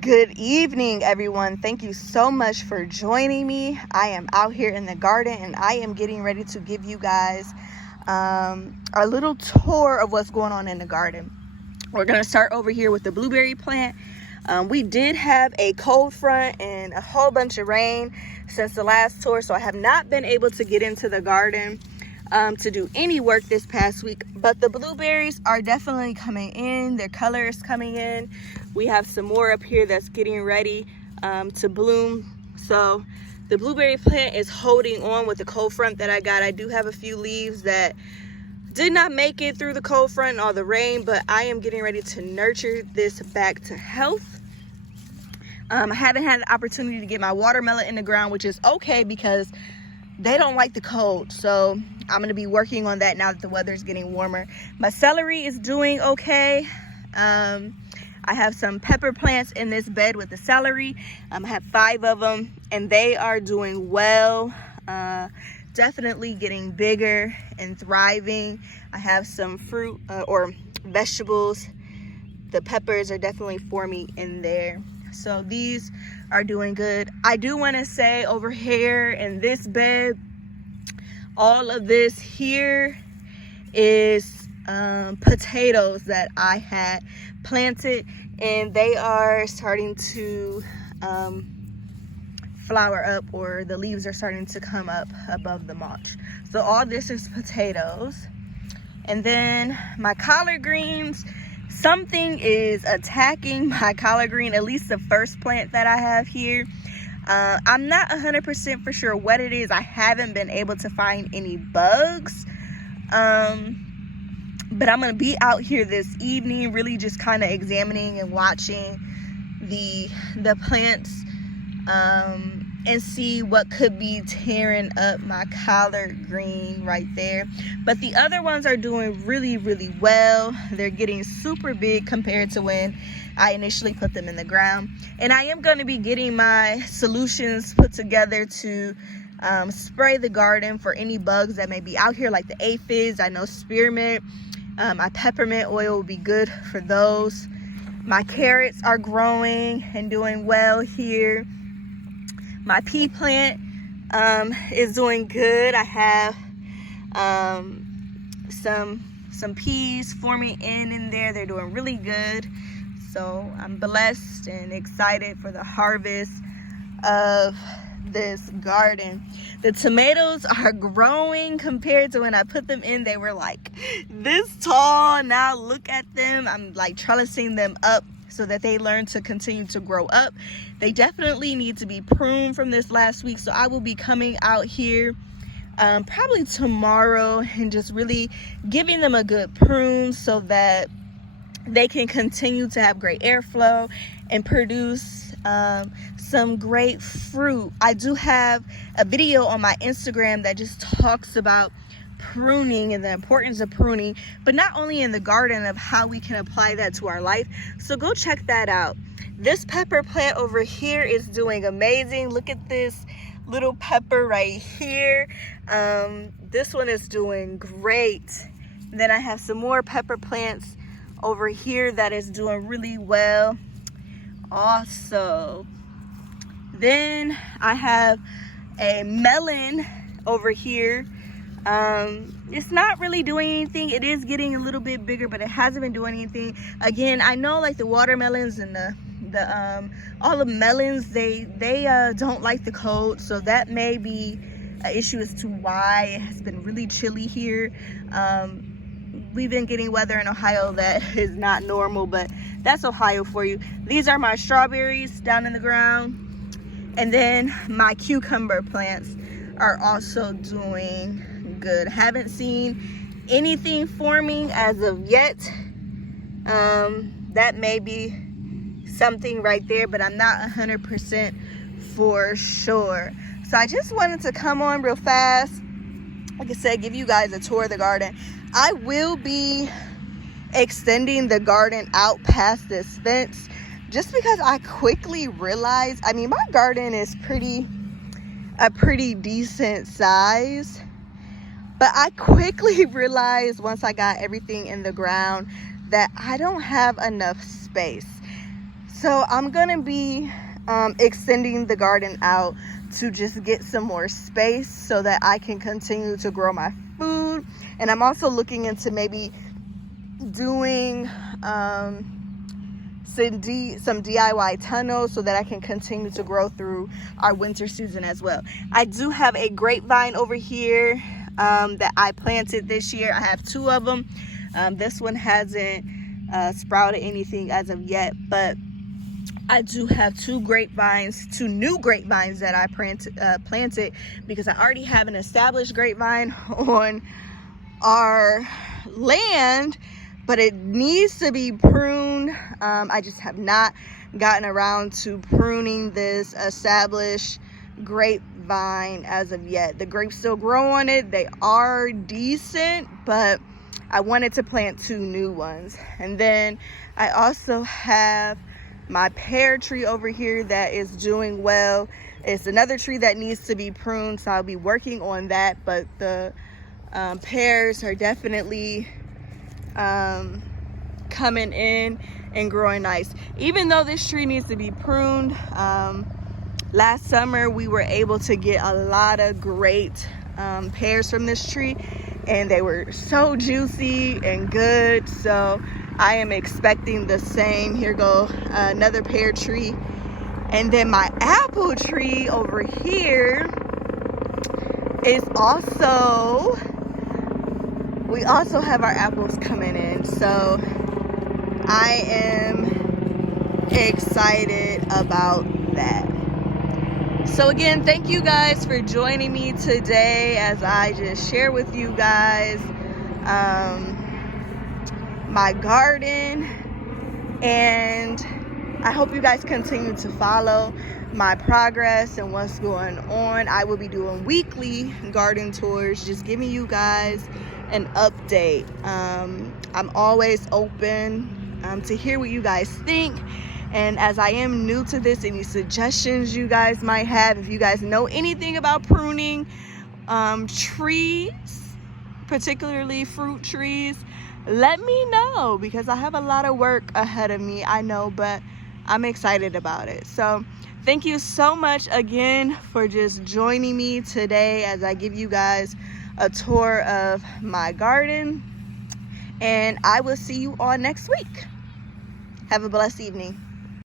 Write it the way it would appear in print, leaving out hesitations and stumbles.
Good evening, everyone. Thank you so much for joining me. I am out here in the garden and I am getting ready to give you guys a little tour of what's going on in the garden. We're going to start over here with the blueberry plant. We did have a cold front and a whole bunch of rain since the last tour, so I have not been able to get into the garden to do any work this past week, but the blueberries are definitely coming in. Their color is coming in. We have some more up here that's getting ready to bloom. So the blueberry plant is holding on with the cold front that I got. I do have a few leaves that did not make it through the cold front and all the rain, but I am getting ready to nurture this back to health. I haven't had the opportunity to get my watermelon in the ground, which is okay because they don't like the cold. So I'm going to be working on that now that the weather is getting warmer. My celery is doing okay. I have some pepper plants in this bed with the celery. I have 5 of them and they are doing well. Definitely getting bigger and thriving. I have some fruit or vegetables. The peppers are definitely forming in there. So these are doing good. I do want to say over here in this bed, all of this here is potatoes that I had planted, and they are starting to flower up, or the leaves are starting to come up above the mulch. So all this is potatoes. And then my collard greens, something is attacking my collard green, at least the first plant that I have here. I'm not 100% for sure what it is. I haven't been able to find any bugs. But I'm going to be out here this evening really just kind of examining and watching the plants and see what could be tearing up my collard green right there. But the other ones are doing really, really well. They're getting super big compared to when I initially put them in the ground. And I am going to be getting my solutions put together to spray the garden for any bugs that may be out here, like the aphids. I know spearmint, my peppermint oil will be good for those. My carrots are growing and doing well here. My pea plant is doing good. I have some peas forming in there. They're doing really good. So I'm blessed and excited for the harvest of this garden. The tomatoes are growing compared to when I put them in. They were like this tall. Now look at them. I'm like trellising them up so that they learn to continue to grow up. They definitely need to be pruned from this last week. So I will be coming out here probably tomorrow and just really giving them a good prune so that they can continue to have great airflow and produce some great fruit. I do have a video on my Instagram that just talks about pruning and the importance of pruning, but not only in the garden, of how we can apply that to our life. So go check that out. This pepper plant over here is doing amazing. Look at this little pepper right here. This one is doing great. Then I have some more pepper plants over here that is doing really well also. Then I have a melon over here. It's not really doing anything. It is getting a little bit bigger, but it hasn't been doing anything. Again, I know like the watermelons and all the melons, they don't like the cold, so that may be an issue as to why it has been really chilly here. We've been getting weather in Ohio that is not normal, but that's Ohio for you. These are my strawberries down in the ground. And then my cucumber plants are also doing good. Haven't seen anything forming as of yet. That may be something right there, but I'm not 100% for sure. So I just wanted to come on real fast, like I said, give you guys a tour of the garden. I will be extending the garden out past this fence just because I quickly realized, I mean, my garden is a pretty decent size, but I quickly realized once I got everything in the ground that I don't have enough space. So I'm gonna be extending the garden out to just get some more space so that I can continue to grow my food. And I'm also looking into maybe doing some DIY tunnels so that I can continue to grow through our winter season as well. I do have a grapevine over here that I planted this year. I have 2 of them. This one hasn't sprouted anything as of yet, but I do have 2 new grapevines that I planted because I already have an established grapevine on our land, but it needs to be pruned. I just have not gotten around to pruning this established grapevine as of yet. The grapes still grow on it. They are decent, but I wanted to plant 2 new ones. And then I also have my pear tree over here that is doing well. It's another tree that needs to be pruned, so I'll be working on that. But the pears are definitely coming in and growing nice. Even though this tree needs to be pruned, last summer we were able to get a lot of great pears from this tree, and they were so juicy and good. So I am expecting the same. Here go another pear tree. And then my apple tree over here is also, we also have our apples coming in. So I am excited about that. So again, thank you guys for joining me today as I just share with you guys my garden, and I hope you guys continue to follow my progress and what's going on. I will be doing weekly garden tours, just giving you guys an update. I'm always open to hear what you guys think. And as I am new to this, any suggestions you guys might have, if you guys know anything about pruning trees, particularly fruit trees, let me know, because I have a lot of work ahead of me, I know, but I'm excited about it. So thank you so much again for just joining me today as I give you guys a tour of my garden, and I will see you all next week. Have a blessed evening.